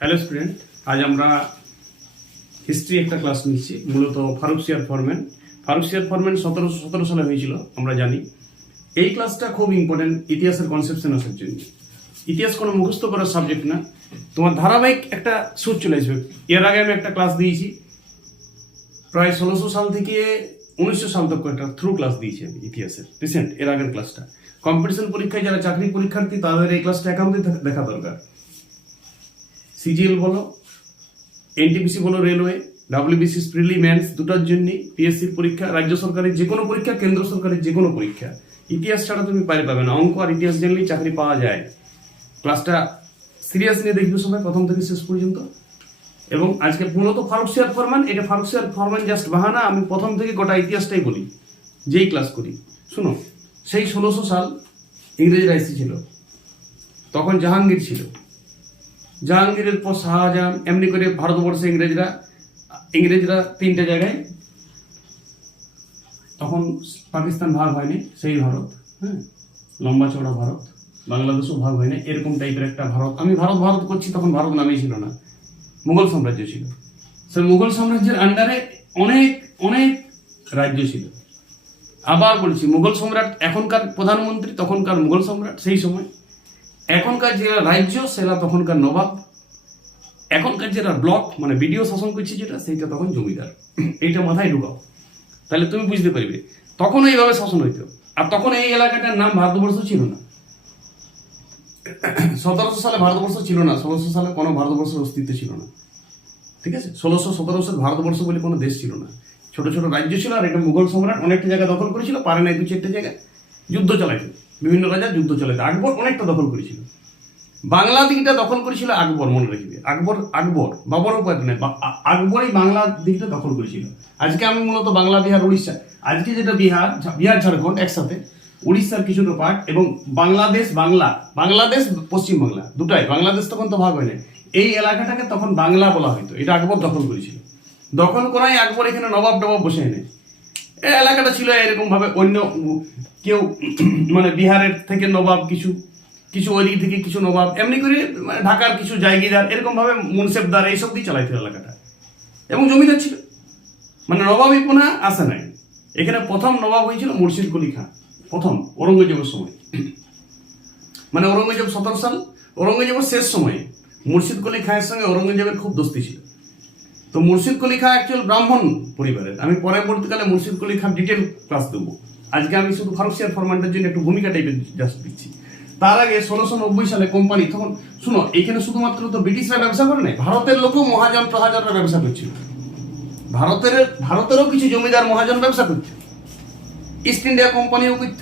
Hello student, আজ আমরা history একটা ক্লাস নিচ্ছি। মূলত ফারুকসিয়ার ফরম্যান 1717 সালে হয়েছিল আমরা জানি। এই ক্লাসটা খুব ইম্পর্টেন্ট ইতিহাসের কনসেপশন আসার জন্য। ইতিহাস কোনো মুখস্থ করার সাবজেক্ট না, তোমার ধারাবাহিক একটা সোচ চলে আসবে। এর আগে আমি একটা ক্লাস দিয়েছি, প্রায় 1600 সাল থেকে 1900 সাল তক একটা থ্রু ক্লাস দিয়েছি আমি ইতিহাসের রিসেন্ট। এর আগের ক্লাসটা কম্পিটিশন পরীক্ষায় যারা চাকরি পরীক্ষার্থী তাদের এই ক্লাসটা একান্তই দেখা দরকার। সিজিএল বলো, এনটিপিসি বলো, রেলওয়ে, ডাব্লিউবিসি প্রিলিমিনারি দুটার জন্য, পিএসসির পরীক্ষা, রাজ্য সরকারের যে কোনো পরীক্ষা, কেন্দ্র সরকারের যে কোনো পরীক্ষা, ইতিহাস ছাড়া তুমি পাবে না। অঙ্ক আর ইতিহাস জানলেই চাকরি পাওয়া যায়। ক্লাসটা সিরিয়াস নিয়ে দেখবে সবাই প্রথম থেকে শেষ পর্যন্ত। এবং আজকে মূলত ফারুকসিয়ার ফরম্যান, এটা ফারুকসিয়ার ফরম্যান জাস্ট বাহানা। আমি প্রথম থেকে গোটা ইতিহাসটাই বলি যেই ক্লাস করি। শুনো, সেই 1600 সাল ইংরেজরা এসেছিল, তখন জাহাঙ্গীর ছিল। জাহাঙ্গীরের পর শাহজাহান, এমনি করে ভারতবর্ষে ইংরেজরা তিনটা জায়গায়, তখন পাকিস্তান ভাগ হয়নি, সেই ভারত, হ্যাঁ, লম্বা চড়া ভারত, বাংলাদেশও ভাগ হয়নি, এরকম টাইপের একটা ভারত। আমি ভারত করছি, তখন ভারত নামেই ছিল না, মুঘল সাম্রাজ্য ছিল। সেই মুঘল সাম্রাজ্যের আন্ডারে অনেক অনেক রাজ্য ছিল। আবার বলছি, মুঘল সম্রাট এখনকার প্রধানমন্ত্রী, তখনকার মুঘল সম্রাট সেই সময়। এখনকার যেটা রাজ্য সেটা তখনকার নবাব। এখনকার যেটা ব্লক মানে বিডিও শাসন করছে যেটা, সেইটা তখন জমিদার। এইটা মাথায় ঢুকাও, তাহলে তুমি বুঝতে পারবে তখন এইভাবে শাসন হইতো। আর তখন এই এলাকাটার নাম ভারতবর্ষ ছিল না। 1700 সালে ভারতবর্ষ ছিল না, 1600 সালে কোনো ভারতবর্ষের অস্তিত্ব ছিল না। ঠিক আছে, 1617 সালে ভারতবর্ষ বলে কোনো দেশ ছিল না, ছোট ছোট রাজ্য ছিল। আর এটা মুঘল সম্রাট অনেকটা জায়গা দখল করেছিল, পারে নাই 2-4টা জায়গায় যুদ্ধ চালাইতো, বিভিন্ন রাজা যুদ্ধ চালাইতো। আকবর অনেকটা দখল করেছিল, বাংলা দিকটা দখল করেছিল আকবর, মনে রাখবে। আকবর বাবর উপায় নেই, আকবরই বাংলা দিকটা দখল করেছিল। আজকে আমি মূলত বাংলা, বিহার, উড়িষ্যা, আজকে যেটা বিহার ঝাড়খণ্ড একসাথে, উড়িষ্যার কিছুটা পার্ট, এবং বাংলাদেশ পশ্চিম বাংলা দুটাই। বাংলাদেশ তখন তো ভাগ হয় না, এই এলাকাটাকে তখন বাংলা বলা হইতো। এটা আকবর দখল করেছিল। দখল করাই আকবর এখানে নবাব বসে নেই। এই এলাকাটা ছিল এরকম ভাবে, অন্য কেউ মানে বিহারের থেকে নবাব, কিছু ওই দিক থেকে কিছু নবাব, এমনি করে ঢাকার কিছু জায়গিদার, এরকম ভাবে মুন্সেফদার, এইসব দিয়ে চালাইতো এলাকাটা। এবং জমিদার ছিল, মানে নবাবিপনা আসে নাই। এখানে প্রথম নবাব হয়েছিল মুর্শিদ কুলি খাঁ, প্রথম ঔরঙ্গজেবের সময়। মানে ঔরঙ্গজেব 17 সাল, ঔরঙ্গজেবের শেষ সময়ে মুর্শিদ কুলি খাঁয়ের সঙ্গে ঔরঙ্গজেবের খুব দোস্তি ছিল। তো মুর্শিদ কুলি খাঁ অ্যাকচুয়াল ব্রাহ্মণ পরিবারের। আমি পরবর্তীকালে মুর্শিদ কুলি খাঁ ডিটেল ক্লাস দেবো। আজকে আমি শুধু ফারুকসিয়ার ফরম্যানটার জন্য একটু ভূমিকা টাইপের জাস্ট দিচ্ছি। তার আগে 1690 সালে কোম্পানি, তখন শুনো, এখানে শুধুমাত্র তো ব্রিটিশরা ব্যবসা করে নাই, ভারতের লোকও মহাজন-প্রহাজনরা ব্যবসা করছিল। ভারতেরও কিছু জমিদার মহাজন ব্যবসা করত। ইস্ট ইন্ডিয়া কোম্পানিও করত,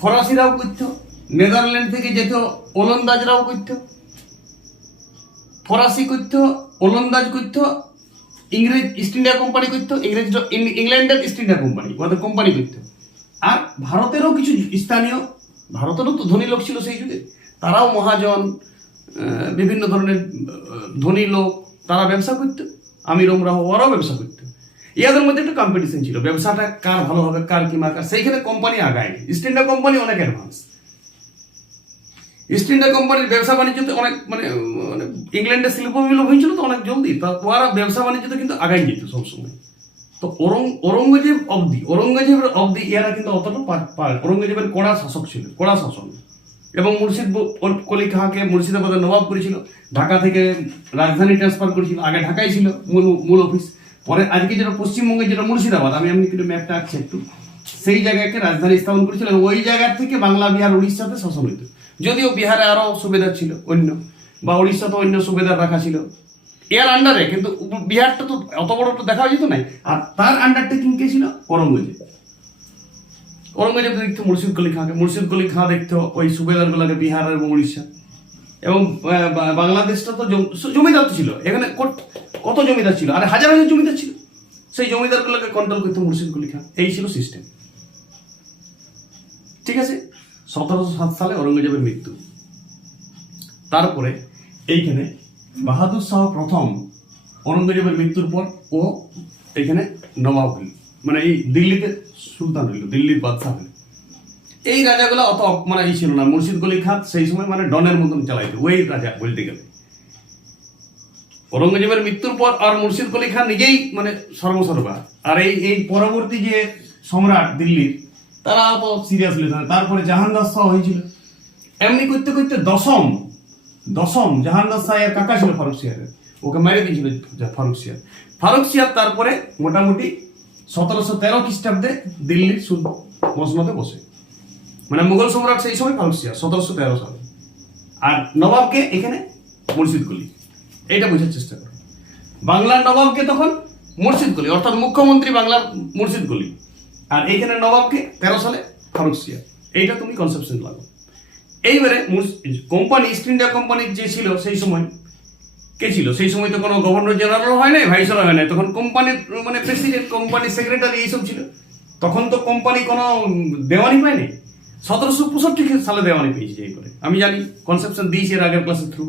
ফরাসিরাও করত, নেদারল্যান্ড থেকে যেত ওলন্দাজরাও করত, ফরাসি করত, ওলন্দাজ করত, ইংরেজ ইস্ট ইন্ডিয়া কোম্পানি করত, ইংল্যান্ডের ইস্ট ইন্ডিয়া কোম্পানি, ওদের কোম্পানি করত। আর ভারতেরও কিছু স্থানীয়, ভারতেরও তো ধনী লোক ছিল সেই যুগে, তারাও মহাজন, বিভিন্ন ধরনের ধনী লোক, তারা ব্যবসা করত। আমির ওমরাহ ওরাও ব্যবসা করত। ইয়াদের মধ্যে একটা কম্পিটিশন ছিল, ব্যবসাটা কার ভালো হবে, কার কি মার্কার। সেইখানে কোম্পানি আগায়নি। ইস্ট ইন্ডিয়া কোম্পানি অনেক অ্যাডভান্স। ইস্ট ইন্ডিয়া কোম্পানির ব্যবসা বাণিজ্যতে অনেক মানে ইংল্যান্ডের শিল্প বিলোপ হয়েছিল তো অনেক জলদি, তা ওরা ব্যবসা বাণিজ্যতে কিন্তু আগাই যেত সবসময়। তো ঔরঙ্গজেবের অবধি এরা কিন্তু অতটা ঔরঙ্গজেবের কড়া শাসক ছিল, কড়া শাসন। এবং মুর্শিদ কুলি খাঁকে মুর্শিদাবাদের নবাব করেছিল, ঢাকা থেকে রাজধানী ট্রান্সফার করেছিল। আগে ঢাকায় ছিল মূল অফিস, পরে আজকে যেটা পশ্চিমবঙ্গে যেটা মুর্শিদাবাদ, আমি এমনি কিন্তু ম্যাপটা আঁকছি একটু, সেই জায়গাকে রাজধানী স্থাপন করেছিল। ওই জায়গার থেকে বাংলা, বিহার, উড়িষ্যাতে শাসন হইত। যদিও বিহারে আরো সুবেদার ছিল অন্য, বা উড়িষ্যাতে অন্য সুবেদার রাখা ছিল এর আন্ডারে, কিন্তু বিহারটা তো অত বড় তো দেখা যেত নাই। আর তার আন্ডার টেকিং কে ছিল? ঔরঙ্গজেব দেখতো মুর্শিদ কুলি খাঁ দেখতো ওই সুবেদার গুলাকে, বিহার এবং উড়িষ্যা। এবং বাংলাদেশটা তো জমিদার ছিল, এখানে কত জমিদার ছিল, আর হাজার হাজার জমিদার ছিল। সেই জমিদার গুলোকে কন্ট্রোল করতো মুর্শিদ কুলি খাঁ। এই ছিল সিস্টেম। ঠিক আছে, 1707 সালে ঔরঙ্গজেবের মৃত্যু। তারপরে এইখানে বাহাদুর শাহ প্রথম, ঔরঙ্গজেবের মৃত্যুর পর ও এখানে নবাব হইল, মানে এই দিল্লিতে সুলতান হইল, দিল্লির বাদশাহ হইল। এই রাজাগুলো অত মানে ছিল না। মুর্শিদ কুলি খাঁ সেই সময় মানে ডনের মতন চালাইতো, ওই রাজা বলতে গেলে। ঔরঙ্গজেবের মৃত্যুর পর আর মুর্শিদ কুলি খান নিজেই মানে সর্বসর্বা, আর এই পরবর্তী যে সম্রাট দিল্লির তারা সিরিয়াসলি তারপরে জাহানদার শাহ হয়েছিল। এমনি করতে করতে দশম জাহানদার শাহ এর কাকা ছিল ফারুক সিয়ারের, ওকে মেরে দিয়েছিল ফারুক সিয়ার তারপরে মোটামুটি 1713 খ্রিস্টাব্দে দিল্লির মসনদে বসে, মানে মুঘল সম্রাট সেই সময় ফারুক সিয়ার 1713 সালে, আর নবাবকে এখানে মুর্শিদ কুলি। এইটা বোঝার চেষ্টা করো, বাংলার নবাবকে তখন মুর্শিদ কুলি, অর্থাৎ মুখ্যমন্ত্রী বাংলার মুর্শিদ কুলি, আর এইখানে নবাবকে 13 সালে ফারুক সিয়ার। এইটা তুমি কনসেপশন লাগো। এইবারে কোম্পানি, ইস্ট ইন্ডিয়া কোম্পানির যে ছিল সেই সময় কে ছিল? সেই সময় তো কোনো গভর্নর জেনারেল হয় নাই, ভাইসরয় হয় নাই, তখন কোম্পানির মানে প্রেসিডেন্ট, কোম্পানির সেক্রেটারি এইসব ছিল। তখন তো কোম্পানি কোনো দেওয়ানি পায়নি, 1765 সালে দেওয়ানি পেয়েছে। এই করে আমি জানি, কনসেপশন দিয়েছি এর আগের ক্লাসের থ্রু।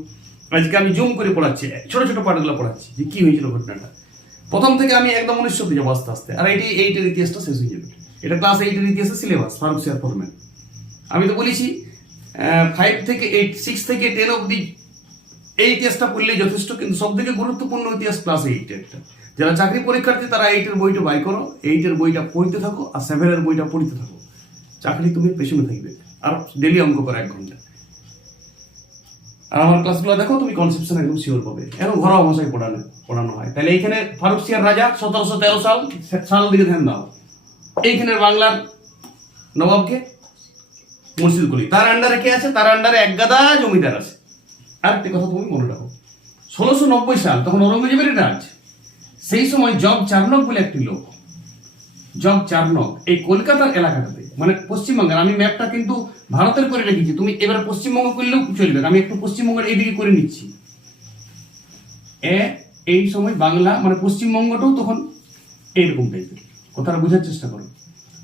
আজকে আমি জুম করে পড়াচ্ছি, ছোট ছোট পার্টগুলো পড়াচ্ছি যে কি হয়েছিল ঘটনাটা। প্রথম থেকে আমি একদম 1900 যাবো আস্তে আস্তে, আর এইটের ইতিহাসটা শেষ হয়ে যাবে। এটা ক্লাস 8-এর ইতিহাসের সিলেবাস, ফারুক সিয়ার ফরম্যান। আমি তো বলেছি 5 থেকে 8, 6 থেকে 10 অব্দি এই ইতিহাসটা পড়লেই যথেষ্ট, কিন্তু সব থেকে গুরুত্বপূর্ণ ইতিহাস ক্লাস 8-এরটা। যারা চাকরি পরীক্ষার্থী তারা 8-এর বইটা বাই করো, 8-এর বইটা পড়তে থাকো, আর 7-এর বইটা পড়তে থাকো। চাকরি তুমি পেছনে থাকবে, আর ডেলি অঙ্ক করো 1 ঘন্টা। আর আমার ক্লাসগুলো দেখো, তুমি কনসেপশন একদম শিওর পাবে, এরকম ঘরোয়া ভাষায় পড়ানো হয়। তাহলে এইখানে ফারুক সিয়ার রাজা 1713 সাল দিকে ধ্যান দাও। এইখানে বাংলার নবাবকে মুর্শিদ কুলি, তার আন্ডারে কে আছে? তার আন্ডারে এক গাদা জমিদার আছে। আর একটা কথা তুমি মনে রাখো, 1690 সাল তখন ঔরঙ্গজেবের রাজ। সেই সময় জব চার্নক বলে একটি লোক, জব চার্নক এই কলকাতার এলাকাটাতে, মানে পশ্চিমবঙ্গের, আমি ম্যাপটা কিন্তু ভারতের করে রেখেছি, তুমি এবার পশ্চিমবঙ্গ করলেও চলবে। আমি একটু পশ্চিমবঙ্গের এইদিকে করে নিচ্ছি। এই সময় বাংলা মানে পশ্চিমবঙ্গটাও তখন এইরকম টাইপের। কথাটা বোঝার চেষ্টা করো।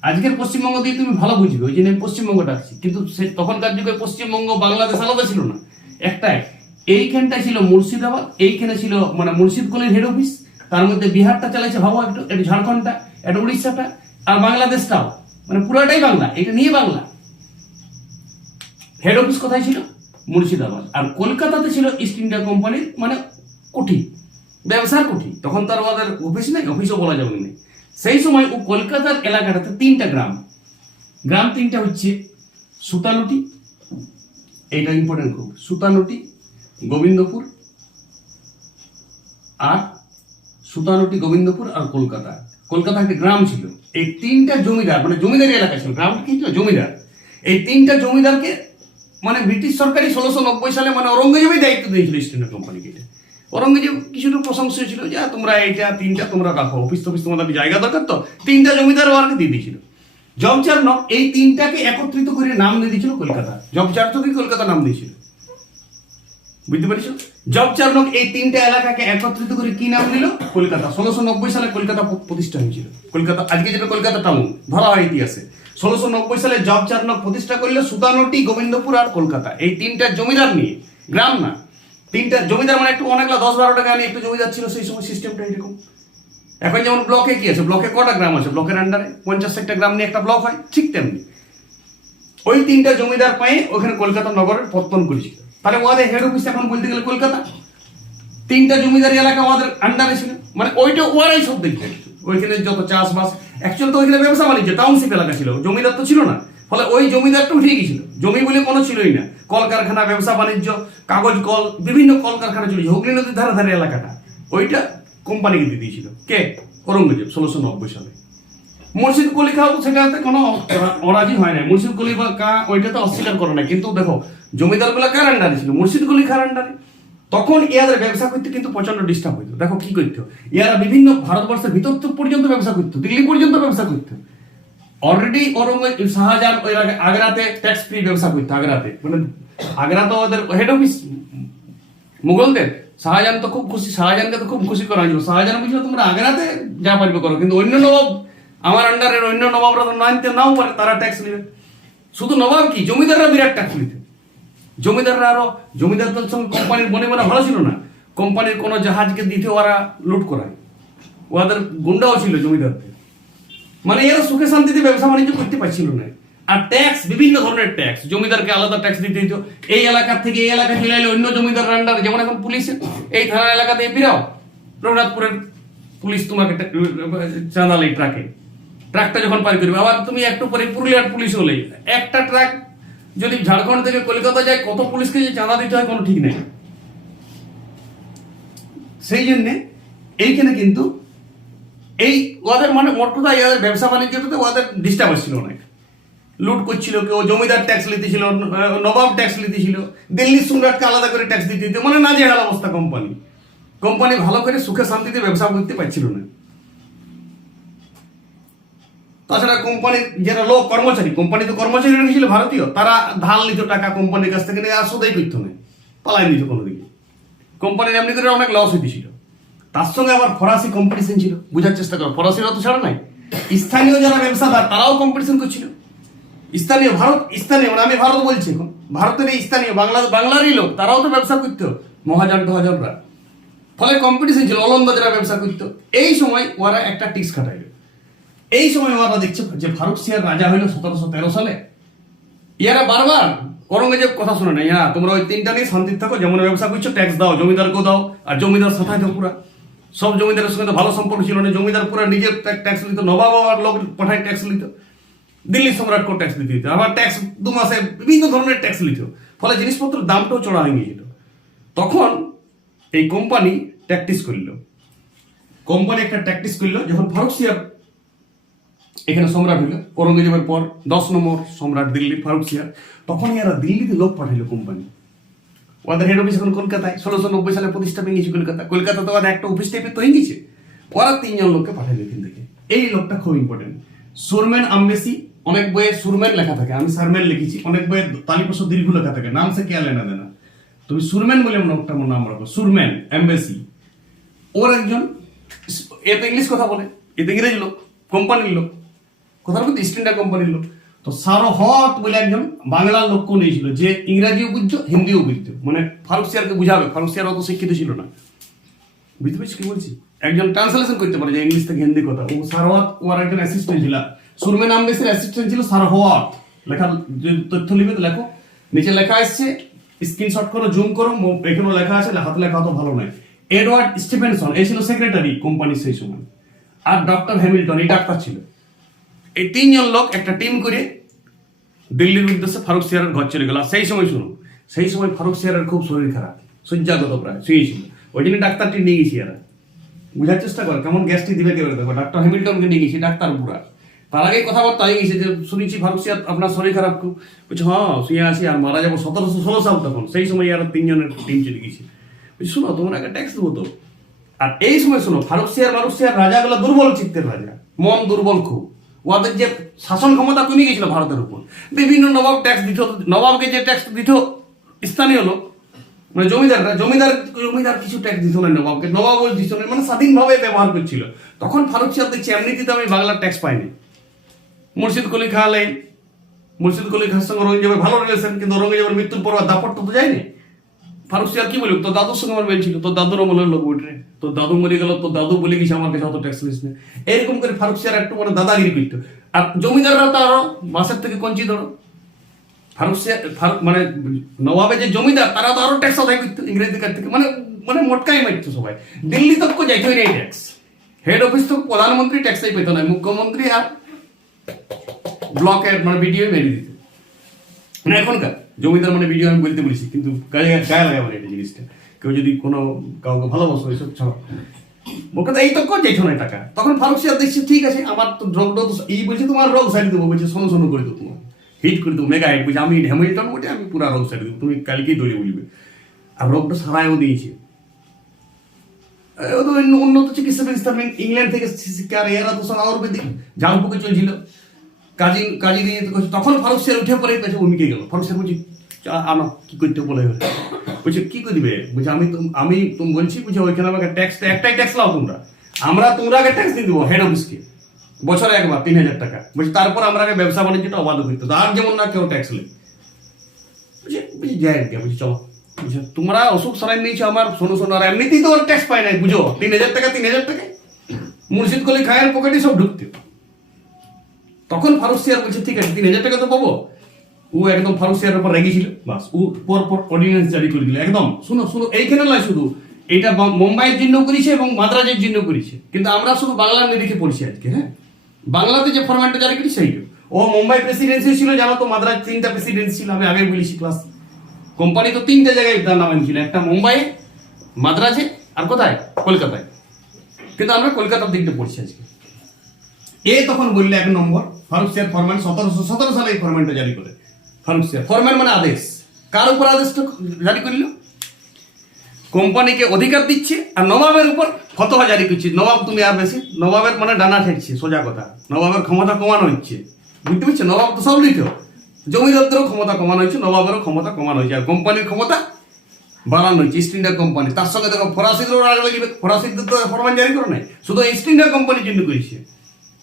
আজকের পশ্চিমবঙ্গ দিয়ে তুমি ভালো বুঝবে, ওই জন্য আমি পশ্চিমবঙ্গটা আছি, কিন্তু তখনকার যুগে পশ্চিমবঙ্গ বাংলাদেশ আলাদা ছিল না, একটাই। এইখানটায় ছিল মুর্শিদাবাদ, এইখানে ছিল মানে মুর্শিদ কুলির হেড অফিস, তার মধ্যে বিহারটা চালাইছে, ভাবো একটু, এটা ঝাড়খণ্ডটা, এটা উড়িষ্যাটা, আর বাংলাদেশটাও, মানে পুরোটাই বাংলা, এটা নিয়ে বাংলা। হেড অফিস কোথায় ছিল? মুর্শিদাবাদ। আর কলকাতাতে ছিল ইস্ট ইন্ডিয়া কোম্পানির মানে কুঠি, ব্যবসার কুঠি। তখন তার আমাদের অফিস নেই, অফিসও বলা যাবে না। সেই সময় ও কলকাতার এলাকাটাতে 3টা গ্রাম 3টা হচ্ছে সুতানুটি, এইটা ইম্পর্টেন্ট খুব, সুতানুটি, গোবিন্দপুর আর কলকাতা। কলকাতা একটা গ্রাম ছিল। এই 3টা জমিদার, মানে জমিদারি এলাকা ছিল, গ্রামটা কি ছিল? জমিদার। এই 3টা জমিদারকে মানে ব্রিটিশ সরকারই 1690 সালে মানে ঔরঙ্গজেবই দায়িত্ব দিয়েছিল ইস্ট ইন্ডিয়া কোম্পানিকে। ঔরঙ্গজেব কিছুটা প্রশংসা ছিল যে তোমরা এইটা 3টা তোমরা রাখো, অফিস তোমাদের জায়গা দরকার, তো 3টা জমিদার ওয়ারকে দিয়ে দিয়েছিল। জব চার্নক এই 3টাকে একত্রিত করে নাম দিয়ে দিয়েছিল কলকাতা। জব চার্নকই কলকাতা নাম দিয়েছিল, বুঝতে পারছো? জব চার্নক এই 3টা এলাকাকে একত্রিত করে কি নাম দিল? কলকাতা। 1690 সালে কলকাতা প্রতিষ্ঠা হয়েছিল। কলকাতা আজকে যেটা কলকাতা টাউন ধরা হয় ইতিহাসে, 1690 সালে জব চার্নক প্রতিষ্ঠা করলে সুতানুটি, গোবিন্দপুর আর কলকাতা, এই 3টা জমিদার নিয়ে, গ্রাম না, 3টা জমিদার, মানে একটু অনেকগুলো 10-12 টাকা নিয়ে একটু জমিদার ছিল সেই সময়। সিস্টেমটা এরকম। এখন যেমন ব্লকে কি আছে, ব্লকে কটা গ্রাম আছে? ব্লকের আন্ডারে 50-60টা গ্রাম নিয়ে একটা ব্লক হয়, ঠিক তেমনি ওই 3টা জমিদার পায়ে ওখানে কলকাতা নগরের পত্তন করেছিল। তাহলে ওদের হেড অফিস এখন বলতে গেলে কলকাতা। 3টা জমিদারি এলাকা ওদের আন্ডারে ছিল, মানে ওইটা ওরাই সব দেখতে। ওইখানে যত চাষবাস, অ্যাকচুয়ালি তো ওইখানে ব্যবসা বাণিজ্য, টাউনশিপ এলাকা ছিল, জমিদার তো ছিল না। ফলে ওই জমিদারটা উঠে গেছিল, জমি বলে কোনো ছিলই না। কলকারখানা, ব্যবসা বাণিজ্য, কাগজ কল, বিভিন্ন কলকারখানা চলেছে। হুগলি নদীর ধারে ধারে এলাকাটা, ওইটা কোম্পানিকে দিয়ে দিয়েছিল কে? ঔরঙ্গজেব 1690 সালে। মুর্শিদ কুলি খাও সেটাতে কোনো অরাজি হয় না। মুর্শিদ কুলি বা কা ওইটাতে অস্বীকার করে না, কিন্তু দেখো জমিদার গুলা কার আন্ডারে ছিল? মুর্শিদ কুলি খার আন্ডারে। তখন ইয়াদের ব্যবসা করতে কিন্তু প্রচন্ড ডিস্টার্ব হইতো। দেখো কি করতো, ইয়ারা বিভিন্ন ভারতবর্ষের ভিতর পর্যন্ত ব্যবসা করতো, দিল্লি পর্যন্ত ব্যবসা করতো। অলরেডি ঔরঙ্গজেব, শাহজাহান ওই আগ্রাতে ট্যাক্স ফ্রি ব্যবসা করতো। আগ্রাতে মানে আগ্রা তো ওদের হেড অফিস মুঘলদের। শাহজাহান তো খুব খুশি, শাহজাহানকে তো খুব খুশি করা হয়েছিল। শাহজাহান বুঝলো তোমরা আগ্রাতে যা পারবে করো, কিন্তু অন্য নবাব, আমার আন্ডারের অন্য নবাবরা তো নাও পারে, তারা ট্যাক্স নেবে। শুধু নবাব কি, জমিদাররা বিরাট ট্যাক্স নিতে। জমিদাররা আরো, জমিদারদের সঙ্গে কোম্পানির বনে বনে ভালো ছিল না। কোম্পানির কোনো জাহাজকে দিতে ওরা লুট করায়, ওদের গুন্ডাও ছিল জমিদারদের। মানে এরা সুখে শান্তিতে ব্যবসা বাণিজ্য করতে পারছিল না। আর ট্যাক্স, বিভিন্ন ধরনের ট্যাক্স, জমিদারকে আলাদা ট্যাক্স দিতে হতো। এই এলাকা থেকে এই এলাকা চলে এলে অন্য জমিদার আন্ডার, যেমন এখন পুলিশের এই থানা এলাকাতে ফিরাও, রঘুনাথপুরের পুলিশ তোমাকে চাঁদালে ট্রাকটা যখন পার করবে, আবার তুমি একটু পরে পুরুলিয়ার পুলিশ হলেই, একটা ট্রাক যদি ঝাড়খণ্ড থেকে কলকাতা যায়, কত পুলিশকে যে চাঁদা দিতে হয় কোনো ঠিক নেই। সেই জন্যে এইখানে কিন্তু এই ওদের মানে মোট কথা এদের ব্যবসা বাণিজ্যটাতে ওদের ডিস্টার্ব ছিল, অনেক লুট করছিল, কেউ জমিদার ট্যাক্স নিতেছিল, নবাব ট্যাক্স নিতেছিল, দিল্লির সম্রাটকে আলাদা করে ট্যাক্স দিতে দিতে, মানে নাজেহাল অবস্থা। কোম্পানি ভালো করে সুখে শান্তিতে ব্যবসা করতে পারছিল না। তাছাড়া কোম্পানির যারা লোক কর্মচারী, কোম্পানি তো কর্মচারী রেখেছিল ভারতীয়, তারা ধার নিত টাকা কোম্পানির কাছ থেকে নিয়ে, আর শোধাই করতো না, পালাই নিত কোনো দিকে। কোম্পানির এমনি করে অনেক লস হইতেছিল। তার সঙ্গে আবার ফরাসি কম্পিটিশন ছিল, বুঝার চেষ্টা করো, ফরাসিরা তো ছাড়া নাই, স্থানীয় যারা ব্যবসাদার তারাও কম্পিটিশন করছিল। স্থানীয় মানে আমি ভারত বলছি এখন, ভারতের এই স্থানীয় বাংলারই লোক, তারাও তো ব্যবসা করতো, মহাজন-টহাজনরা। ফলে কম্পিটিশন ছিল, অলন্দা যারা ব্যবসা করতো। এই সময় ওরা একটা টিক্স খাটাইল। এই সময় ওরা দেখছে যে ফারুক সিয়ার রাজা হইল 1713 সালে, ইয়ারা বারবার অরঙ্গজেব কথা শুনে না, হ্যাঁ তোমরা ওই তিনটা নিয়ে শান্তি থাকো, যেমন ব্যবসা করছো ট্যাক্স দাও, জমিদারকেও দাও, আর জমিদার সাথে তো পুরা সব জমিদারের সঙ্গে তো ভালো সম্পর্ক ছিল না, জমিদার পুরা নিজের ট্যাক্স নিত, নবাব আবার লোক পাঠায় ট্যাক্স নিত, দিল্লি সম্রাটকেও ট্যাক্স দিতে দিত, আবার ট্যাক্স 2 মাসে বিভিন্ন ধরনের ট্যাক্স নিত। ফলে জিনিসপত্রের দামটাও চড়া হয়ে গিয়েছিল। তখন এই কোম্পানি ট্যাকটিস করলো, একটা ট্যাকটিস করলো, যখন ফারুক সিয়ার এখানে সম্রাট হইল ঔরঙ্গজেবের পর 10 নম্বর সম্রাট দিল্লির ফারুক সিয়ার, তখন এরা দিল্লিতে লোক পাঠাইলো কোম্পানি। ওদের হেড অফিস এখন কলকাতায়, 1690 সালে প্রতিষ্ঠা ভেঙে গেছে কলকাতা তো একটা অফিস টাইপের তৈরি গেছে। ওরা 3 জন লোককে পাঠাইলো এখান থেকে। এই লোকটা খুব ইম্পর্টেন্ট, সুরম্যান আম্বেসি। অনেক বইয়ে সুরম্যান লেখা থাকে, আমি সারম্যান লিখেছি, অনেক বইয়ে তালিপস্য দীর্ঘ লেখা থাকে, নাম সে কে লেনা দেনা, তুমি সুরম্যান বলে লোকটা নাম রাখো, সুরম্যান আম্বেসি। ওর একজন, এ তো ইংলিশ কথা বলে, এ তো ইংরেজি লোক, কোম্পানির লোক, কথার মধ্যে ইস্ট ইন্ডিয়া কোম্পানির লোক। তো সারহত বলে একজন বাংলার লোককেও নিয়েছিল, যে ইংরাজিও বুঝতো হিন্দিও বুঝতো, মানে ফারুক সিয়ারকে বুঝাবে। ফারুক সিয়ার অত শিক্ষিত ছিল না, বুঝতে পারছি কি বলছি, একজন ট্রান্সলেশন করতে পারে যে ইংলিশ থেকে হিন্দি কথা। ও সারহত ওর একজন অ্যাসিস্ট্যান্ট ছিল, সুরম্যান আম্বেসির অ্যাসিস্ট্যান্ট ছিল সারহত। লেখা তথ্য লিখবে তো লেখো, নিচে লেখা আসছে, স্ক্রিনশট করো, জুম করো, এখানেও লেখা আছে, হাতে লেখা অত ভালো নয়। এডওয়ার্ড স্টিফেনসন এই ছিল সেক্রেটারি কোম্পানির সেই সময়, আর ডক্টর হ্যামিল্টন এই ডাক্তার ছিল। এই 3 জন লোক একটা টিম করে দিল্লির উদ্দেশ্যে ফারুক সিয়ারের ঘর চলে গেল। সেই সময় শুনুন, সেই সময় ফারুক সিয়ারের খুব শরীর খারাপ, শয্যাগত প্রায় শুয়েছিল, ওই জন্য ডাক্তারটি নিয়ে গেছি। এরা বুঝার চেষ্টা করে কেমন গ্যাসটি দিবে কে দেখো, ডাক্তার হ্যামিল্টনকে নিয়ে গেছি, ডাক্তার পুরা। তার আগে কথাবার্তা হয়ে গেছে যে শুনেছি ফারুক সিয়ার আপনার শরীর খারাপ খুব, বলছে হ্যাঁ শুয়ে আসি, আর মারা যাবো 1716 সাল তখন। সেই সময় এরা 3 জনের টিম চলে গেছে। শুনো তোমার আগে ট্যাক্স দেবো তো। আর এই সময় শোনো, ফারুক সিয়ার রাজাগুলো দুর্বল চিত্তের রাজা, মন দুর্বল খুব। ওদের যে শাসন ক্ষমতা কমে গেছিল ভারতের উপর, বিভিন্ন নবাব ট্যাক্স দিত, নবাবকে যে ট্যাক্স দিত স্থানীয় লোক, মানে জমিদার কিছু ট্যাক্স দিত না নবাবকে, নবাব দিত না, মানে স্বাধীনভাবে ব্যবহার করছিল। তখন ফারুক সিয়ার দেখছে এমনিতে আমি বাংলার ট্যাক্স পাইনি। মুর্শিদ কুলি খাঁ সঙ্গে ঔরঙ্গজেবের ভালো রিলেশন, কিন্তু ঔরঙ্গজেবের মৃত্যুর পর দাপট তো যায়নি। ফারুক সিয়ার কি বলুক, তোর দাদুর সঙ্গে আমার মেল ছিল, তোর দাদুর আমলের লোক উঠে, তোর দাদু মরে গেল, তোর দাদু বলে গেছে আমার কাছে অত ট্যাক্স নিস না। এরকম করে ফারুক সিয়ার একটু মানে দাদাগিরি করতো। আর জমিদাররা তো আরো মাসের থেকে কঞ্চি ধরো, ফারুক মানে নবাবে যে জমিদার তারা তো আরো ট্যাক্স আদায় করতো ইংরেজি কাছ থেকে, মানে মোটকাই মারতো সবাই। দিল্লি তক যাইতোই নাই ট্যাক্স, হেড অফিস তো প্রধানমন্ত্রী ট্যাক্সই পেত না, মুখ্যমন্ত্রী আর ব্লকের মানে ভিডিও মেরে দিত। মানে এখনকার জমিদার মানে ভিডিও আমি বলতে বলেছি, কিন্তু গায়ে লাগা বলে এটা জিনিসটা, কেউ যদি কোনো কাউকে ভালোবাসো এইসব ছাড়ো ওকে, এই তো যাইতো না টাকা। তখন ফারুক সিয়ার দেখছি ঠিক আছে, আমার তো রোগটা তো এই বলছে, তোমার রোগ সারি দেবো, বলছে শোনো করে দেবো, তোমার হিট করে দেবো, মেগা হিট, বলছে আমি হ্যামিল্টন বলছি, আমি পুরো রোগ সারি দেবো, তুমি কালকেই দৌড়ে বলবে। আর রোগটা সারাইও দিয়েছে। ও তো উন্নত চিকিৎসা ব্যবস্থা ইংল্যান্ড থেকে শিক্ষা, আর এরা তো সব আয়ুর্বেদিক ঝাড়ফুঁকে চলছিল, কাজী দিয়ে। তখন ফারুক সিয়ার উঠে পড়ে পেছে উমিকে গেল। ফারুক সিয়ার বলছি আনো কি করতে বলে, বলছে কি করে দিবে, বলছে আমি তুমি বলছি, বলছে ওইখানে আমাকে ট্যাক্স, একটাই ট্যাক্স লাও তোমরা, তোমরা আগে ট্যাক্স দিয়ে দেবো হেড অফিসকে বছরে একবার 3000 টাকা, বলছে তারপর আমরা আগে ব্যবসা বাণিজ্যটা অবাধ করতে, আর যেমন না কেউ ট্যাক্স নেই। বলছি যাই বলছি চলো, বলছে তোমরা অসুখ সরাই নিয়েছো আমার, শোনো আর এমনিতেই তো ওর ট্যাক্স পায় নাই, বুঝো 3000 টাকা মুর্শিদ কলি খায়ের পকেটে সব ঢুকতে। তখন ফারুক সিয়ার বলছে ঠিক আছে 3,000 টাকা তো পাবো। ও একদম ফারুক সিয়ার উপর রেগেছিল, বাস ও পর অর্ডিন্যান্স জারি করে দিল একদম। শুনো শুনো, এইখানে নয় শুধু, এটা মুম্বাইয়ের জন্য করেছে এবং মাদ্রাজের জন্য করেছে, কিন্তু আমরা শুধু বাংলার নিরিখে পড়ছি আজকে। হ্যাঁ, বাংলাতে যে ফরম্যাটটা জারি করেছে সেইটা। ও মুম্বাই প্রেসিডেন্সি ছিল, জানো তো, মাদ্রাজ 3টা প্রেসিডেন্সি ছিল, আমি আগে বলেছি ক্লাস। কোম্পানি তো 3টা জায়গায় নামানো ছিল, একটা মুম্বাই, মাদ্রাজে, আর কোথায়, কলকাতায়। কিন্তু আমরা কলকাতার দিকটা পড়ছি আজকে। তখন বললে 1 নম্বর ফারুক সিয়ার ফরম্যান 1717 সালে এই ফরম্যানটা জারি করে। ফারুক সিয়ার ফরম্যান মানে আদেশ। কার উপর আদেশটা জারি করল? কোম্পানিকে অধিকার দিচ্ছে আর নবাবের উপর ফতোয়া জারি করছে। নবাব তুমি আর বেশি, নবাবের মানে ডানা ঠেকছে, সোজা কথা। নবাবের ক্ষমতা কমানো হচ্ছে, বুঝতে পারছো? নবাব তো সব লিখো, জমিদারদেরও ক্ষমতা কমানো হচ্ছে, নবাবেরও ক্ষমতা কমানো হচ্ছে, আর কোম্পানির ক্ষমতা বাড়ানো হচ্ছে। ইস্ট ইন্ডিয়া কোম্পানি, তার সঙ্গে দেখো ফরাসিদেরও আগে লাগবে। ফরাসিদের তো ফরমান জারি করে নাই, শুধু ইস্ট ইন্ডিয়া কোম্পানির জন্য করেছে।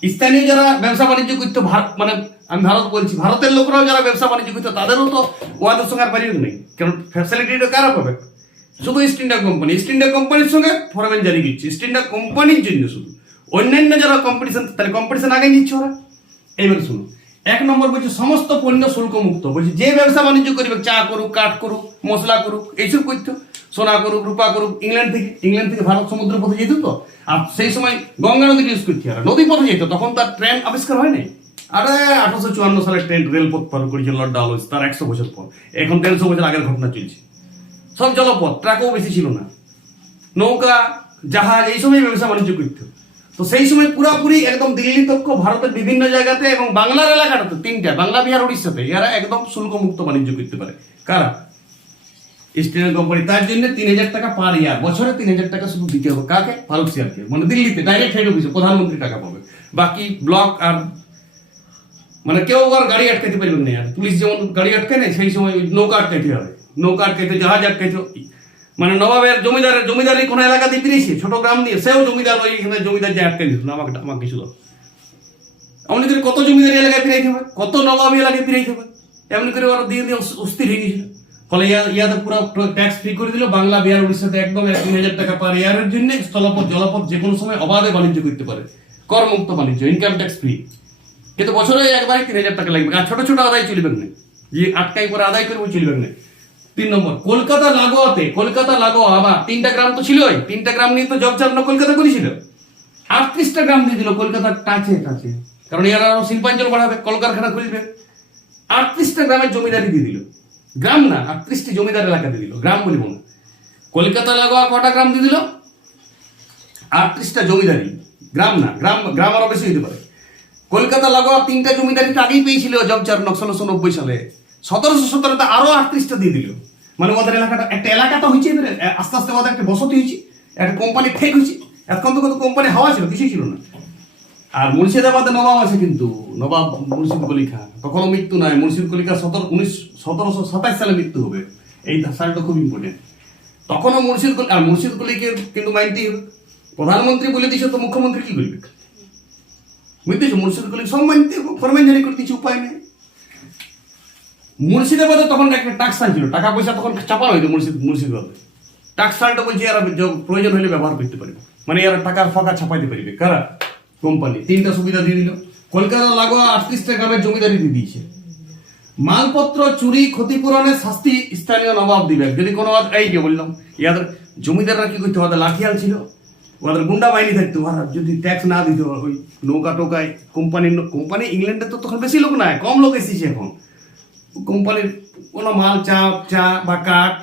স্থানীয় যারা ব্যবসা বাণিজ্য করতো, মানে আমি ভারত বলছি, ভারতের লোকরাও যারা ব্যবসা বাণিজ্য করতো তাদেরও তো ওয়াদের সঙ্গে আর পারিও নেই, কারণ ফ্যাসিলিটিটা কারা পাবে? শুধু east India company. East India কোম্পানির সঙ্গে ফরম্যান জারি করছে ইস্ট ইন্ডিয়া কোম্পানির জন্য শুধু। অন্যান্য যারা কম্পিটিশন, তাহলে কম্পিটিশন আগে নিচ্ছে ওরা। এইবার শুনো, 1 নম্বর বলছে সমস্ত পণ্য শুল্ক মুক্ত। বলছে যে ব্যবসা বাণিজ্য করবে, চা করুক, কাঠ করুক, মশলা করুক, এইসব করতো, সোনা করুক, রূপা করুক, ইংল্যান্ড থেকে ভারত সমুদ্র পথে যেত তো। আর সেই সময় গঙ্গা নদী ইউজ করতে, আর নদী পথে যেত, তখন তার ট্রেন আবিষ্কার হয়নি। আরে 1854 সালে ট্রেন রেলপথ পার করেছে লর্ড ডালহৌসি, তার 100 বছর পর। এখন 150 বছর আগের ঘটনা চলছে। সব জলপথ, ট্রাকও বেশি ছিল না, নৌকা, জাহাজ, এই সময় ব্যবসা বাণিজ্য করতো। তো সেই সময় পুরাপুরি একদম দিল্লি তক্ষ, ভারতের বিভিন্ন জায়গাতে এবং বাংলার এলাকাটাতে 3টা, বাংলা, বিহার, উড়িষ্যাতে, এরা একদম শুল্ক মুক্ত বাণিজ্য করতে পারে। কারা? East India company. তার জন্য 3,000 টাকা পার ইয়ার, বছরে 3,000 টাকা শুধু দিতে হবে। কাকে? ফারুক সিয়ারকে। মানে দিল্লিতে ডাইরেক্ট হেড অফিসে প্রধানমন্ত্রী টাকা পাবে। বাকি ব্লক আর মানে কেউ আর গাড়ি আটকাতে পারবে না। আর পুলিশ যেমন গাড়ি আটকায় নেই, সেই সময় নৌকা আটকাইতে হবে, নৌকা আটকাইতে, জাহাজ আটকাইতে। মানে নবাবের জমিদারি কোনো এলাকাতে ফিরেছে, ছোট গ্রাম দিয়ে, সেও জমিদার, ওইখানে জমিদার যে আটকাই দিত, আমাকে কিছু দাও। এমনি করে কত জমিদারি এলাকায় ফিরাইতে হবে, কত নবাবী এলাকায় ফিরাইতে হবে, এমনি করে ওরা দিয়ে অস্থির হয়ে গেছিল। ফলে ইয়াতে পুরো ট্যাক্স ফ্রি করে দিল। বাংলা, বিহার, উড়িষ্যাতে একদম 3,000 টাকা পার ইয়ারের জন্য স্থলপথ, জলপথ যে কোনো সময় অবাধে বাণিজ্য করতে পারে, করমুক্ত বাণিজ্য, ইনকাম ট্যাক্স ফ্রি। কিন্তু বছরে একবারে 3,000 টাকা লাগবে। আর ছোট ছোট আদায় চলবে না, যে আটকাই করে আদায় করবো চলবে না। 3 নম্বর, কলকাতা লাগোয়া আবার 3টা গ্রাম তো ছিল, 3টা গ্রাম নিয়ে তো জগচারণ কলকাতা করেছিল। 38টা গ্রাম দিয়ে দিল কলকাতার কাছে, কারণ এরা আরো শিল্পাঞ্চল বাড়াবে, কলকারখানা খুলবে। 38টা গ্রামের জমিদারি দিয়ে দিল, গ্রাম না, 38টি জমিদার এলাকা দিয়ে দিল, গ্রাম বলবো না। কলকাতা লাগোয়া কটা গ্রাম দিয়ে দিল? 38টা জমিদারি, গ্রাম না, গ্রাম আরো বেশি হতে পারে। কলকাতা লাগোয়া 3টা জমিদারিটা আগেই পেয়েছিল জগচারণ 1690 সালে। 1717-তে আরো 38টা দিয়ে দিল। মানে ওদের এলাকাটা, একটা এলাকা তো হয়েছে, আস্তে আস্তে ওদের একটা বসতি হয়েছে, একটা কোম্পানি ঠেক হয়েছে। এখন তো কত কোম্পানি হাওয়া ছিল, কিছুই ছিল না। আর মুর্শিদাবাদে নবাব আছে, কিন্তু নবাব মুর্শিদ কলি খান, তখনও মৃত্যু নাই। মুর্শিদ কলি খান 1727 সালে মৃত্যু হবে, এই সালটা খুব ইম্পর্টেন্ট। তখনও মুর্শিদ কলিকে কিন্তু মানতেই হবে। প্রধানমন্ত্রী বলে দিয়েছে, তো মুখ্যমন্ত্রী কি করবে? বুঝতেছো? মুর্শিদ কলি সব মানতে হবে, ফরমান জারি করতে কিছু উপায় নেই। মুর্শিদাবাদে তখন একটা টাকসাল ছিল, টাকা পয়সা তখন চাপানো হইতো মুর্শিদাবাদে। টাকসালটা বলছে এরা প্রয়োজন হলে ব্যবহার করতে পারবে, মানে এরা টাকার ফাঁকা ছাপাইতে পারবে। কারা? কোম্পানি। 3টা সুবিধা দিয়ে দিল। কলকাতা লাগোয়া 38টা গ্রামের জমিদারি দিয়ে দিয়েছে। মালপত্র চুরি ক্ষতিপূরণের শাস্তি স্থানীয় নবাব দিবে। যদি কোনো, এই যে বললাম, ইয়াদের জমিদাররা কি করতে, ওদের লাঠিয়াল ছিল, ওদের গুন্ডা বাহিনী থাকতো। ওরা যদি ট্যাক্স না দিত, ওই নৌকা টোকায় কোম্পানি ইংল্যান্ডে তো তখন বেশি লোক নাই, কম লোক এসেছে। এখন কোম্পানির কোনো মাল, চা বা কাঠ,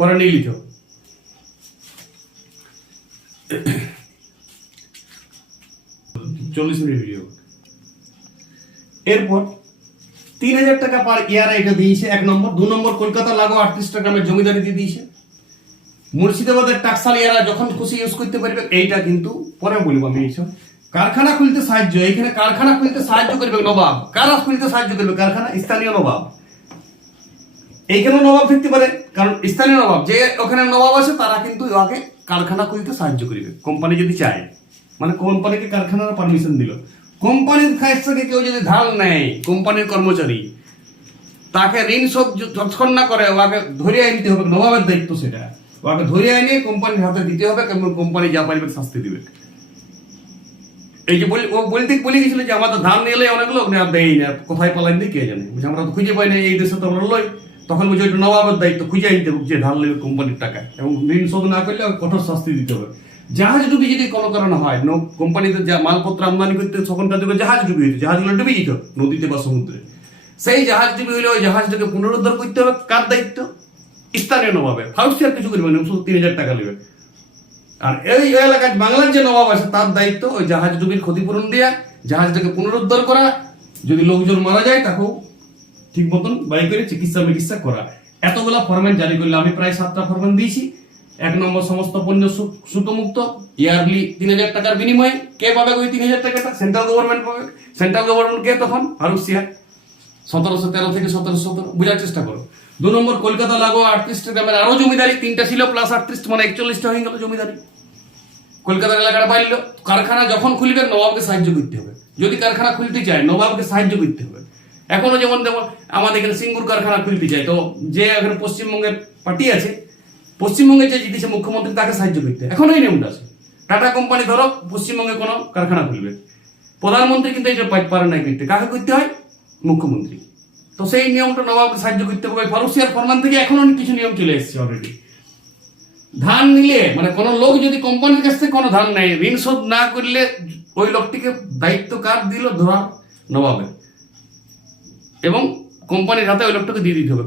ওরা নিয়ে নিত। চল্লিশ মিনিট ভিডিও। এরপর 3,000 টাকা পার ইয়ারে এটা দিয়েছে 1 নম্বর। 2 নম্বর, কলকাতা লাগোয়া 38টা গ্রামের জমিদারি দিয়ে দিয়েছে। মুর্শিদাবাদের টাকসাল এরা যখন খুশি ইউজ করতে পারবে, এইটা কিন্তু পরে বলবো আমি। এইসব কারখানা খুলতে সাহায্য, এইখানে কারখানা খুলতে সাহায্য করবে নবাব। কারা খুলতে সাহায্য করবে কারখানা? স্থানীয় নবাব। এইখানেও নবাব থাকতে পারে, কারণ স্থানীয় নবাব, যে ওখানে নবাব আছে, তারা কিন্তু ওকে কারখানা খুলতে সাহায্য করবে কোম্পানি যদি চায়। মানে কোম্পানিকে কারখানার পারমিশন দিল। কোম্পানির কাছ থেকে কেউ যদি ধার নেয়, কোম্পানির কর্মচারী, তাকে ঋণ শোধ যতক্ষণ না করে, ওকে ধরে আনতে হবে। নবাবের দায়িত্ব সেটা, ওকে ধরে এনে কোম্পানির হাতে দিতে হবে, এবং কোম্পানি যা পারবে শাস্তি দিবে। এই যে ও বলে গেছিল যে আমাদের ধান নিলে অনেক লোক না দেয় না, কোথায় পালাই দিয়ে কে জানে, আমরা তো খুঁজে পাই না এই দেশে, তো আমরা লই। তখন বলছে ওইটা নবাবের দায়িত্ব খুঁজে আনতে হবে যে ধান নেবে কোম্পানির টাকায়, এবং ঋণ শোধ না করলে কঠোর শাস্তি দিতে হবে। জাহাজ ডুবি যদি কোনো কারণে হয়, কোম্পানিতে যা মালপত্র আমদানি করতে তখনকার যুগে জাহাজ ডুবি হইতো, জাহাজগুলো ডুবে যেত নদীতে বা সমুদ্রে। সেই জাহাজ ডুবি হইলে ওই জাহাজটাকে পুনরুদ্ধার করতে হবে, কার দায়িত্ব? স্থানীয় নবাবের। ফারুক সিয়ার কিছু করবে না, শুধু 3,000 টাকা নেবে। আর এই এলাকায় বাংলার যে নবাব আছে তার দায়িত্ব ওই জাহাজ ডুবির ক্ষতিপূরণ দেওয়া, জাহাজটাকে পুনরুদ্ধার করা, যদি লোকজন মারা যায় তাকেও ঠিক মতন বাই করে চিকিৎসা করা। এতগুলা ফরম্যাট জারি করলে আমি প্রায় 7টা ফরম্যাট দিয়েছি। 1 নম্বর, সমস্ত পণ্য শুল্কমুক্ত, ইয়ারলি 3,000 টাকার বিনিময়ে। কে পাবে ওই 3,000 টাকাটা? সেন্ট্রাল গভর্নমেন্ট পাবে। সেন্ট্রাল গভর্নমেন্ট কে তখন? ফারুক সিয়ার। 1713 থেকে 1717 বোঝার চেষ্টা করো। 2 নম্বর, কলকাতা লাগোয়া 38টা গ্রামের আরো জমিদারি, 3টা ছিল প্লাস 38 মানে 41টা হয়ে গেল জমিদারি। কলকাতার এলাকাটা বাড়লো। কারখানা যখন খুলবে নবাবকে সাহায্য করতে হবে, যদি কারখানা খুলতে চায় নবাবকে সাহায্য করতে হবে। এখনো যেমন আমাদের এখানে সিঙ্গুর কারখানা খুলতে চায়, তো যে এখানে পশ্চিমবঙ্গের পার্টি আছে, পশ্চিমবঙ্গে যে জিতেছে মুখ্যমন্ত্রী, তাকে সাহায্য করতে। এখনো এই নিয়মটা আছে। টাটা কোম্পানি ধরো পশ্চিমবঙ্গে কোনো কারখানা খুলবে, প্রধানমন্ত্রী কিন্তু এটা পারে না করতে, কাকে করতে হয়? মুখ্যমন্ত্রী। তো সেই নিয়মটা নবাবকে সাহায্য করতে হবে। ফারুক সিয়ার ফরমান থেকে এখনো কিছু নিয়ম চলে এসেছে অলরেডি। ধান নিলে মানে কোনো লোক যদি কোম্পানির কাছ থেকে কোনো ধান নেয়, ঋণ শোধ না করলে ওই লোকটিকে দায়িত্ব কার দিল? ধরা নবাবের, এবং কোম্পানির হাতে ওই লোকটাকে দিয়ে দিতে হবে।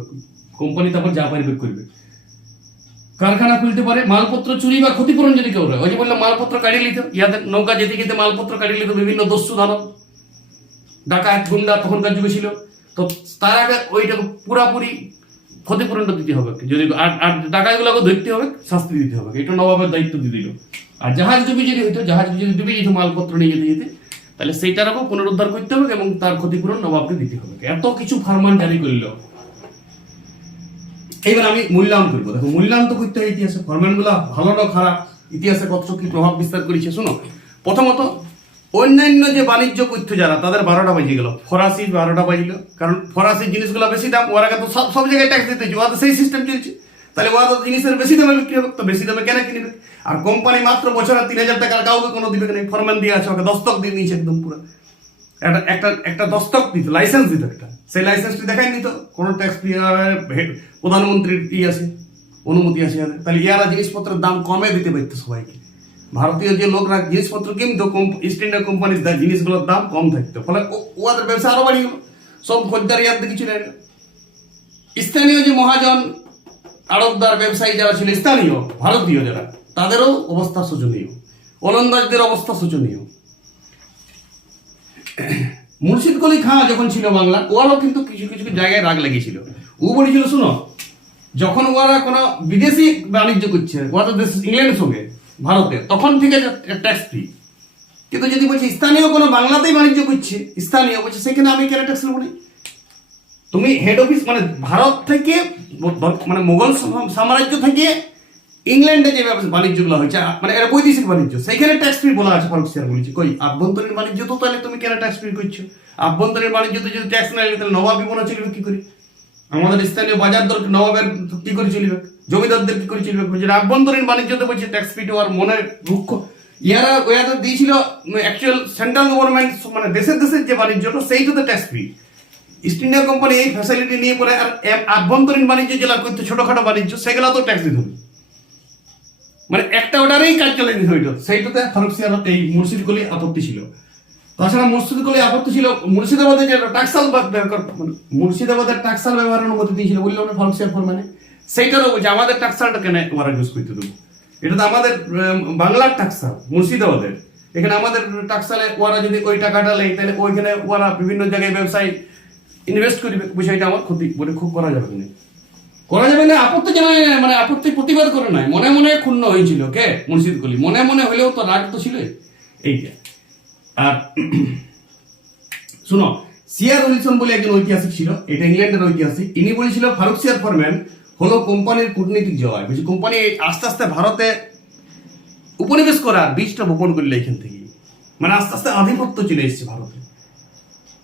কোম্পানি তারপর যা পারবে করবে। কারখানা খুলতে পারে। মালপত্র চুরি বা ক্ষতিপূরণ যদি কেউ হয়, ওই যে বললাম মালপত্র কাটিয়ে নিত, ইয়াদের নৌকা যেতে যেতে মালপত্র কাটিয়ে নিত, বিভিন্ন দস্যু ধারক ডাকাত গুন্ডা তখনকার যুগে ছিল, তো তার আগে ওইটা পুরাপুরি ক্ষতিপূরণটা দিতে হবে। যদি আর ডাকাতগুলোকে ধরতে হবে, শাস্তি দিতে হবে। এটা নবাবের দায়িত্ব দিয়ে দিল। আর জাহাজ ডুবি যদি হইতো, জাহাজ যদি ডুবে যেত মালপত্র নিয়ে যেতে যেতে, তাহলে সেইটারও পুনরুদ্ধার করতে হবে এবং তার ক্ষতিপূরণ নবাবকে দিতে হবে। এত কিছু ফরমান জারি করল। এইবার আমি মূল্যায়ন করবো। দেখো, মূল্যায়ন তো করতে হয় ইতিহাসে, ফরমান গুলা ভালো না খারাপ, ইতিহাসে কত কি প্রভাব বিস্তার করেছে। শোনো, প্রথমত অন্যান্য যে বাণিজ্য করতো যারা, তাদের 12টা বাজে গেল। ফরাসি 12টা বাজলো, কারণ ফরাসি জিনিসগুলো বেশি দাম, ওরা তো সব জায়গায় ট্যাক্স দিতে হচ্ছে, ওদের সেই সিস্টেম চলছে। তাহলে ওরা তো জিনিসের বেশি দামে বিক্রি হবে, তো বেশি দামে কেন কিনবে? আর কোম্পানি মাত্র বছরে 3,000 টাকার কাউকে কোনো দিবে না। ফরম্যান দিয়ে আছে, ওকে দস্তক দিয়ে নিয়েছে একদম পুরো। একটা দস্তক দিত, লাইসেন্স দিত একটা, সেই লাইসেন্সটি দেখাই নিত কোনো ট্যাক্স প্রধানমন্ত্রীর আছে, অনুমতি আছে। তাহলে ইয়ারা জিনিসপত্রের দাম কমে দিতে পারতো সবাইকে। ভারতীয় যে লোকরা জিনিসপত্র কিনতো, ইস্ট ইন্ডিয়া কোম্পানির জিনিসগুলোর দাম কম থাকতো, ফলে ওদের ব্যবসা আরো বাড়িয়ে গেল। সব খদ্দার ইয়ার কিছু নেই। স্থানীয় যে মহাজন, আড়তদার, ব্যবসায়ী যারা ছিল স্থানীয় ভারতীয় যারা, তাদেরও অবস্থা শোচনীয়। ওলন্দাজদের অবস্থা শোচনীয়। মুর্শিদ কলি খাঁ যখন ছিল বাংলা, ওরাও কিন্তু কিছু কিছু জায়গায় রাগ লেগেছিল। ও বলেছিল, শুনো, যখন ওরা কোনো বিদেশি বাণিজ্য করছে, ওরা দেশ ইংল্যান্ডের সঙ্গে ভারতের, তখন ঠিক আছে ট্যাক্স ফ্রি। কিন্তু যদি বলছে স্থানীয় কোনো বাংলাতেই বাণিজ্য করছে, স্থানীয় বলছে, সেখানে আমি কেন ট্যাক্স নেবো? তুমি হেড অফিস মানে ভারত থেকে, মানে মোগল সাম্রাজ্য থেকে ইংল্যান্ডে যে বাণিজ্যগুলো হয়েছে, মানে এরা বৈদেশিক বাণিজ্য, সেইখানে ট্যাক্স ফ্রি বলা আছে। ফারুক সিয়ার বলেছে, কই আভ্যন্তরীণ বাণিজ্য তো, তাহলে তুমি কেন ট্যাক্স ফ্রি করছো? আভ্যন্তরীণ বাণিজ্যতে যদি ট্যাক্স না তাহলে নবাব বিপণা চলবে কি করে? আমাদের স্থানীয় বাজার দর নবাবের কি করে চলবে? জমিদারদের কি করে চলবে? বলছে আভ্যন্তরীণ বাণিজ্যতে বলছে ট্যাক্স ফ্রি, আর মনের রুক্ষ। ইয়ারা দিয়েছিল অ্যাকচুয়াল সেন্ট্রাল গভর্নমেন্ট, মানে দেশের যে বাণিজ্যটা, সেইটাতে tax free. East India company এই ফ্যাসিলিটি নিয়ে পরে আর আভ্যন্তরীণ বাণিজ্য যেগুলো করতে, ছোটখাটো বাণিজ্য, সেগুলো তো ট্যাক্স দিতে হবে। মানে একটা অর্ডারেই কাজ চলে নিতে হইতো, সেইটাতে ফারুক সিয়ার এই মুর্শিদ কলি আপত্তি ছিল। তাছাড়া মুর্শিদ কলি আপত্তি ছিল মুর্শিদাবাদে যে টাকসাল, মুর্শিদাবাদের টাকসাল ব্যবহারের অনুমতি দিয়েছিল, বললো না ফারুক সিয়ার ফরমানে, সেইটারও বলছে আমাদের টাকসালটা কেন ওরা ইউজ করতে দেবো? এটা তো আমাদের বাংলার টাকসাল, মুর্শিদাবাদের। এখানে আমাদের টাকসালে ওরা যদি ওই টাকাটা নেয়, তাহলে ওইখানে ওরা বিভিন্ন জায়গায় ব্যবসায় ইনভেস্ট করবে, বিষয়টা আমার ক্ষতি বলে খুব করা যাবে না, করা যাবে না। আপত্তি জানায়, মানে আপত্তি প্রতিবাদ করে নাই, মনে মনে ক্ষুণ্ণ হয়েছিল কে? মুর্শিদ কলি। মনে মনে হলেও তো রাগ তো ছিল এইটা। আর শুনো, সিয়ার উইলসন বলে একজন ঐতিহাসিক ছিল, এটা ইংল্যান্ডের ঐতিহাসিক। ইনি বলেছিল ফারুক সিয়ার ফরম্যান হলো কোম্পানির কূটনীতিক জয়। বলছি কোম্পানি আস্তে আস্তে ভারতে উপনিবেশ করার বীজটা বপন করলে এখান থেকে, মানে আস্তে আস্তে আধিপত্য চলে এসেছে ভারতে।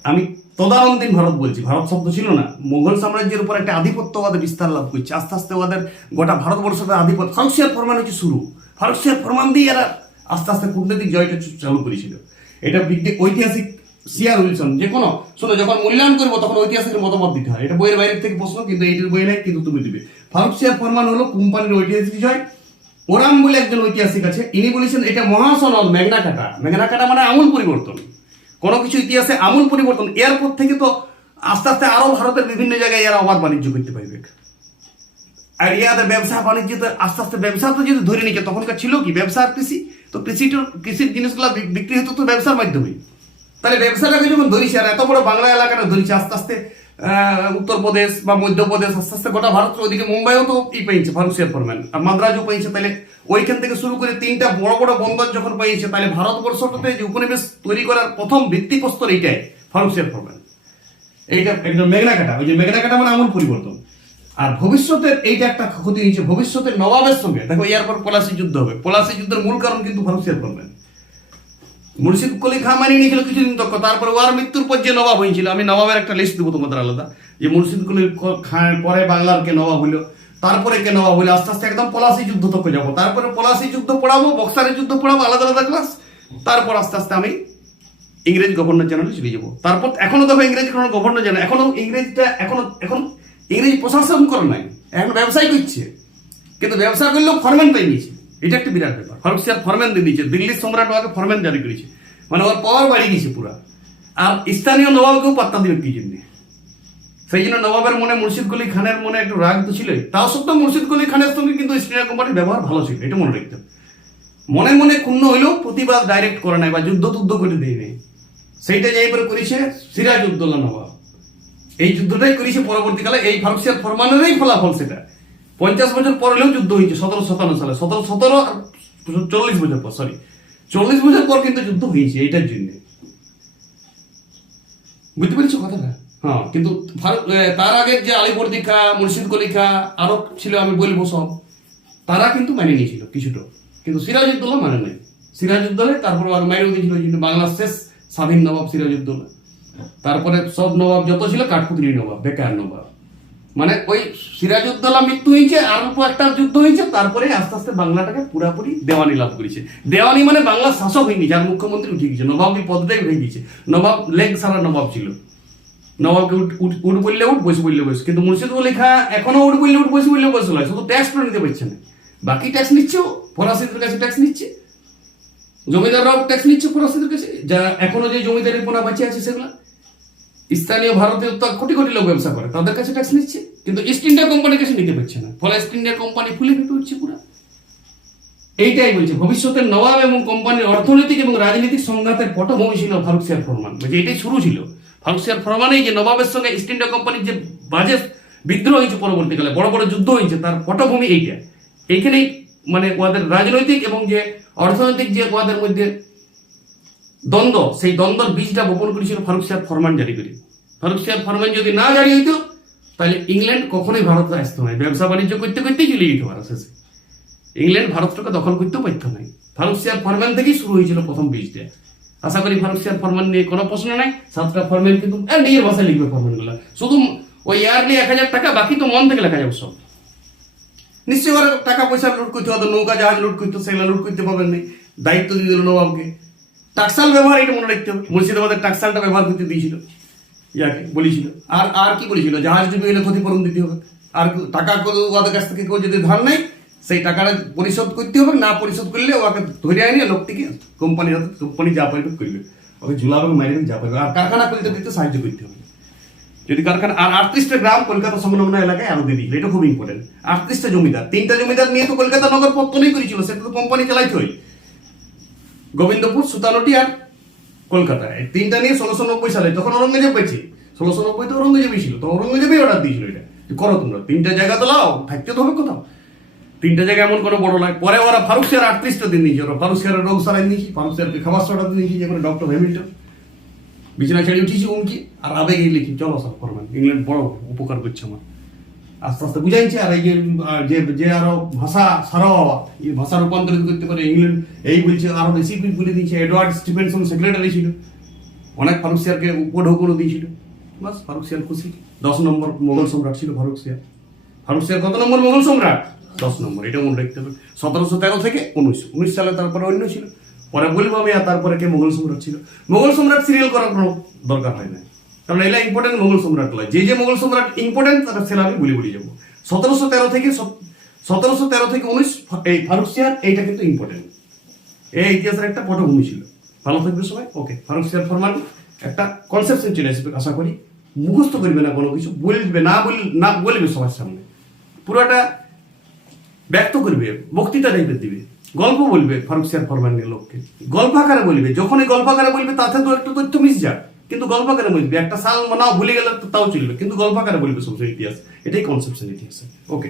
আমি তদানীন্তন ভারত বলছি, ভারত শব্দ ছিল না। মোগল সাম্রাজ্যের উপর একটা আধিপত্য ওদের বিস্তার লাভ করছে আস্তে আস্তে। ওদের গোটা ভারতবর্ষের আধিপত্য ফারুক সিয়ার ফরমান হচ্ছে শুরু। ফারুক সিয়ার ফরমান দিয়ে এরা আস্তে আস্তে কূটনৈতিক জয়টা চালু করেছিল। এটা ঐতিহাসিক সিআর উইলসন যে কোনো শোনো যখন মূল্যায়ন করবো তখন ঐতিহাসিকের মতামত দিতে হয়। এটা বইয়ের বাইরে থেকে প্রশ্ন, কিন্তু এইটির বই নাই, কিন্তু তুমি দিবে। ফারুক সিয়ার ফরমান হলো কোম্পানির ঐতিহাসিক বিষয়। ওরাম বলে একজন ঐতিহাসিক আছে, ইনি বলেছেন এটা মহাসনদ ম্যাগনা কাটা। ম্যাগনা কাটা মানে আমূল পরিবর্তন, কোনো কিছু ইতিহাসে আমূল পরিবর্তন। এরপর থেকে তো আস্তে আস্তে আরো ভারতের বিভিন্ন জায়গায় এরা অবাধ বাণিজ্য করতে পারবে। আর ইয়াদের ব্যবসা বাণিজ্যতে আস্তে আস্তে ব্যবসা তো যদি ধরে নিচ্ছে, তখনকার ছিল কি ব্যবসা আর কৃষি, তো কৃষির জিনিসগুলো বিক্রি হতো তো ব্যবসার মাধ্যমে। তাহলে ব্যবসাটাকে যখন ধরিছে, আর এত বড় বাংলা এলাকাটা ধরিছে, আস্তে আস্তে উত্তরপ্রদেশ বা মধ্যপ্রদেশ, আস্তে আস্তে গোটা ভারত, ওইদিকে মুম্বাইও তো পেয়েছে ফারুক সিয়ার ফরমান, আর মাদ্রাজও পেয়েছে। তাহলে ওইখান থেকে শুরু করে 3টা বড় বড় বন্দর যখন পেয়েছে, তাহলে ভারতবর্ষটাতে যে উপনিবেশ তৈরি করার প্রথম ভিত্তিপ্রস্তর এইটাই ফারুক সিয়ার ফরমান। এইটা একদম মেঘনা কাটা, ওই যে মেঘনা কাটা মানে আমূল পরিবর্তন। আর ভবিষ্যতের এইটা একটা ক্ষতি হয়েছে ভবিষ্যতের নবাবের সঙ্গে। দেখো এরপর পলাশি যুদ্ধ হবে, পলাশি যুদ্ধের মূল কারণ কিন্তু ফারুক সিয়ার ফরমান। মুর্শিদ কুলি খাঁ মানিয়ে নিয়েছিল কিছুদিন তক, তারপরে ওর মৃত্যুর পর যে নবাব হয়েছিল, আমি নবাবের একটা লিস্ট দেবো তোমাদের আলাদা, যে মুর্শিদ কুলি খাঁ পরে বাংলার কে নবাব হইলো, তারপরে কে নবাব হইলো, আস্তে আস্তে একদম পলাশি যুদ্ধ তক যাবো। তারপরে পলাশি যুদ্ধ পড়াবো, বক্সারের যুদ্ধ পড়াবো, আলাদা আলাদা ক্লাস। তারপর আস্তে আস্তে আমি ইংরেজ গভর্নর জেনারেল চলে যাবো। তারপর এখনো দেখো ইংরেজ কোনো গভর্নর জেনারেল, এখনো ইংরেজটা এখন ইংরেজ প্রশাসন করে নাই, এখন ব্যবসায় করছে। কিন্তু ব্যবসা করলেও ফরম্যান পেয়ে নিয়েছে, এটা একটা বিরাট ব্যাপার। ফারুক সিয়ার ফরম্যান দিয়ে দিয়েছে, দিল্লির সম্রাট ওকে ফরম্যান জারি করেছে, মানে ওর পাওয়ার বাড়ি গেছে পুরা। আর স্থানীয় নবাবকেও পাত্তা দিবে কি জন্য, সেই জন্য নবাবের মনে মুর্শিদ কুলি খানের মনে একটু রাগ তো ছিলই। তাও সত্ত্বেও মুর্শিদ কুলি খানের সঙ্গে কিন্তু ইস্ট ইন্ডিয়া কোম্পানির ব্যবহার ভালো ছিল, এটা মনে রাখতে হবে। মনে মনে ক্ষুণ্ণ হইলেও প্রতিবাদ ডাইরেক্ট করে নাই বা যুদ্ধ করে দেয় নেই। সেইটা যে এবারে করেছে সিরাজউদ্দৌলা নবাব, এই যুদ্ধটাই করেছে পরবর্তীকালে। এই ফারুক সিয়ার ফরমানেরই ফলাফল সেটা। 50 বছর পরেও যুদ্ধ হয়েছে 1757 সালে, 17 আর 40 বছর পর, 40 বছর পর কিন্তু যুদ্ধ হয়েছে এইটার জন্য। বুঝতে পেরেছো কথাটা? হ্যাঁ, কিন্তু তার আগের যে আলিবর্দী খা, মুর্শিদ কুলি খা আরো ছিল, আমি বলবো সব, তারা কিন্তু মানে নিয়েছিল কিছুটা, কিন্তু সিরাজউদ্দৌলা মানে নাই। সিরাজউদ্দৌলা তারপর আর মাইরে দিয়েছিল, কিন্তু বাংলার শেষ স্বাধীন নবাব সিরাজউদ্দৌলা। তারপরে সব নবাব যত ছিল কাঠপুতলি নবাব, বেকার নবাব। মানে ওই সিরাজউদ্দৌলা মৃত্যু হয়েছে, আর একটা যুদ্ধ হয়েছে, তারপরে আস্তে আস্তে বাংলাটাকে পুরাপুরি দেওয়ানি লাভ করেছে। দেওয়ানি মানে বাংলার শাসক হয়নি, যার মুখ্যমন্ত্রী উঠে গেছে, নবাবী পদটাই হয়ে গেছে। নবাব লেগ সারা নবাব ছিল, নবাবকে উঠ বললে উঠ, বসে বললে বসে। কিন্তু মুর্শিদ কুলি খাঁ এখনো উঠ বললে উঠ, বসে বললে বসে নয়, শুধু ট্যাক্সটা নিতে পারছে না। বাকি ট্যাক্স নিচ্ছে, ফরাসিদের কাছে ট্যাক্স নিচ্ছে, জমিদাররাও ট্যাক্স নিচ্ছে ফরাসিদের কাছে। যা এখনো যে জমিদারের পোনা বাঁচিয়ে আছে সেগুলা স্থানীয় ভারতে কোটি কোটি লোক ব্যবসা করে, তাদের কাছে ট্যাক্স নিচ্ছে, কিন্তু ইস্ট ইন্ডিয়া কোম্পানির কাছে নিতে পারছে না। ফলে ইস্ট ইন্ডিয়া কোম্পানি ফুলে ফেপে উঠছে পুরা। এইটাই বলছে ভবিষ্যতের নবাব এবং কোম্পানির অর্থনৈতিক এবং রাজনৈতিক সংঘাতের পটভূমি ছিল ফারুক সিয়ার ফরমান। বলছে এটাই শুরু ছিল ফারুক সিয়ার ফরমানেই, যে নবাবের সঙ্গে ইস্ট ইন্ডিয়া কোম্পানির যে বাজে বিদ্রোহ হয়েছে, পরবর্তীকালে বড় বড় যুদ্ধ হয়েছে, তার পটভূমি এইটা। এইখানেই মানে ওদের রাজনৈতিক এবং যে অর্থনৈতিক যে ওদের মধ্যে দ্বন্দ্ব, সেই দ্বন্দ্বের বীজটা বপন করেছিল ফারুক সিয়ার ফরমান জারি করে। ফারুক সিয়ার ফরমান যদি না জারি হইতো, তাহলে ইংল্যান্ড কখনোই ভারতে আসতো না, ব্যবসা বাণিজ্য করতে করতেই চলে যেত ভারত শেষে। ইংল্যান্ড ভারতটাকে দখল করতেও পারতো না। ফারুক সিয়ার ফরমান থেকেই শুরু হয়েছিল প্রথম বীজটা। আশা করি ফারুক সিয়ার ফরমান নিয়ে কোনো প্রশ্ন নাই। 7টা ফরমান কিন্তু নিজের ভাষায় লিখবে ফরমানগুলো, শুধু ওই ইয়ারলি 1000 টাকা, বাকি তো মন থেকে লেখা যাবে সব। নিশ্চয়ই ওরা টাকা পয়সা লুট করতে হতো, নৌকা জাহাজ লুট করতো, সেগুলো লুট করতে পারবেন না। দায়িত্ব দিয়ে দিল নবাবকে। টাকসাল ব্যবহার, এটা মনে রাখতে হবে, মুর্শিদাবাদের টাকসালটা ব্যবহার করতে দিয়েছিল, ইয়াকে বলেছিল। আর কি বলেছিল, জাহাজ ডুবে গেলে ক্ষতিপূরণ দিতে হবে। আর টাকা ওদের কাছ থেকে কেউ যদি ধার নেয়, সেই টাকাটা পরিশোধ করতে হবে, না পরিশোধ করলে ওকে ধরে আনি লোকটিকে কোম্পানির হাতে, কোম্পানি যা পাইবে করবে, ওকে ঝুলাবে, মারিবে, যা পাইবে। আর কারখানা খুলতে দিতে সাহায্য করতে হবে যদি কারখানা। আর 38টা গ্রাম কলকাতা সংলগ্ন এলাকায় আরো দিয়ে দিয়েছিল, এটা খুব ইম্পর্টেন্ট। 38টা জমিদার, 3টা জমিদার নিয়ে তো কলকাতা নগর পত্তনই করেছিল, সেটা তো কোম্পানি চালাইতে হয়। গোবিন্দপুর, সুতানটি আর কলকাতায়, 3টা নিয়ে 1690 সালে, তখন ঔরঙ্গজেব পেয়েছে। 1690 তো ঔরঙ্গজেবই ছিল, তো ঔরঙ্গজেবই অর্ডার দিয়েছিল এটা, করো তোমরা 3টা জায়গা তো লাও, থাকতে তো হবে কোথাও। 3টা জায়গা এমন কোনো বড় নয়। পরে ওরা ফারুক সিয়ার 38টা দিন দিয়েছে, ওরা ফারুক সিয়ারের রোগ সারাই দিয়েছি, ফারুক সিয়ারকে খাবার সরা দিয়েছি, যেমন ডক্টর হ্যামিল্টন বিছানা ছেড়ে উঠেছি উমকি, আর আবেগে লিখি চলো সব ফরমান, ইংল্যান্ড বড় উপকার করছে আমার। আস্তে আস্তে বুঝাইছে। আর এই যে আরো ভাষা সারা এই ভাষা রূপান্তরিত করতে পারে ইংল্যান্ড, এই বলছে আরো বেশি বলে দিয়েছে। এডওয়ার্ড স্টিফেনসন সেক্রেটারি ছিল, অনেক ফারুক সিয়ারকে উপঢৌকনও দিয়েছিল। বাস ফারুক সিয়ার খুশি। 10 নম্বর মোগল সম্রাট ছিল ফারুক সিয়ার। ফারুক সিয়ার কত নম্বর মোগল সম্রাট? 10 নম্বর, এটা মনে রাখতে হবে। 1713 থেকে 19 সালে, তারপরে অন্য ছিল পরে বলবো আমি, আর তারপরে কে মোগল সম্রাট ছিল। মোগল সম্রাট সিরিয়াল করার কোনো দরকার হয় না, কারণ এলা ইম্পর্টেন্ট মোগল সম্রাট লয়। যে যে মোগল সম্রাট ইম্পর্টেন্ট তারা সেটা আমি বলি যাবো। 1713 থেকে 19 এই ফারুক সিয়ার, এইটা কিন্তু ইম্পর্টেন্ট। এই ইতিহাসের একটা পটভূমি ছিল। ভালো থাকবে সবাই। ওকে, ফারুক সিয়ার ফরমান একটা কনসেপশন চলে আসবে, আশা করি। মুখস্থ করবে না কোনো কিছু, বলবে না বলবে সবার সামনে, পুরোটা ব্যক্ত করবে, বক্তৃতা টাইপের দিবে, গল্প বলবে ফারুক সিয়ার ফরমানের লোককে, গল্প আকারে বলবে। যখনই গল্প আকারে বলবে তাতে তো একটু তথ্য মিস যাক, কিন্তু গল্প আকারে বলবে। একটা সাল নাও ভুলে গেলে তো তাও চলবে, কিন্তু গল্প আকারে বলবে সবসময় ইতিহাস। এটাই কনসেপশন ইতিহাসে। ওকে।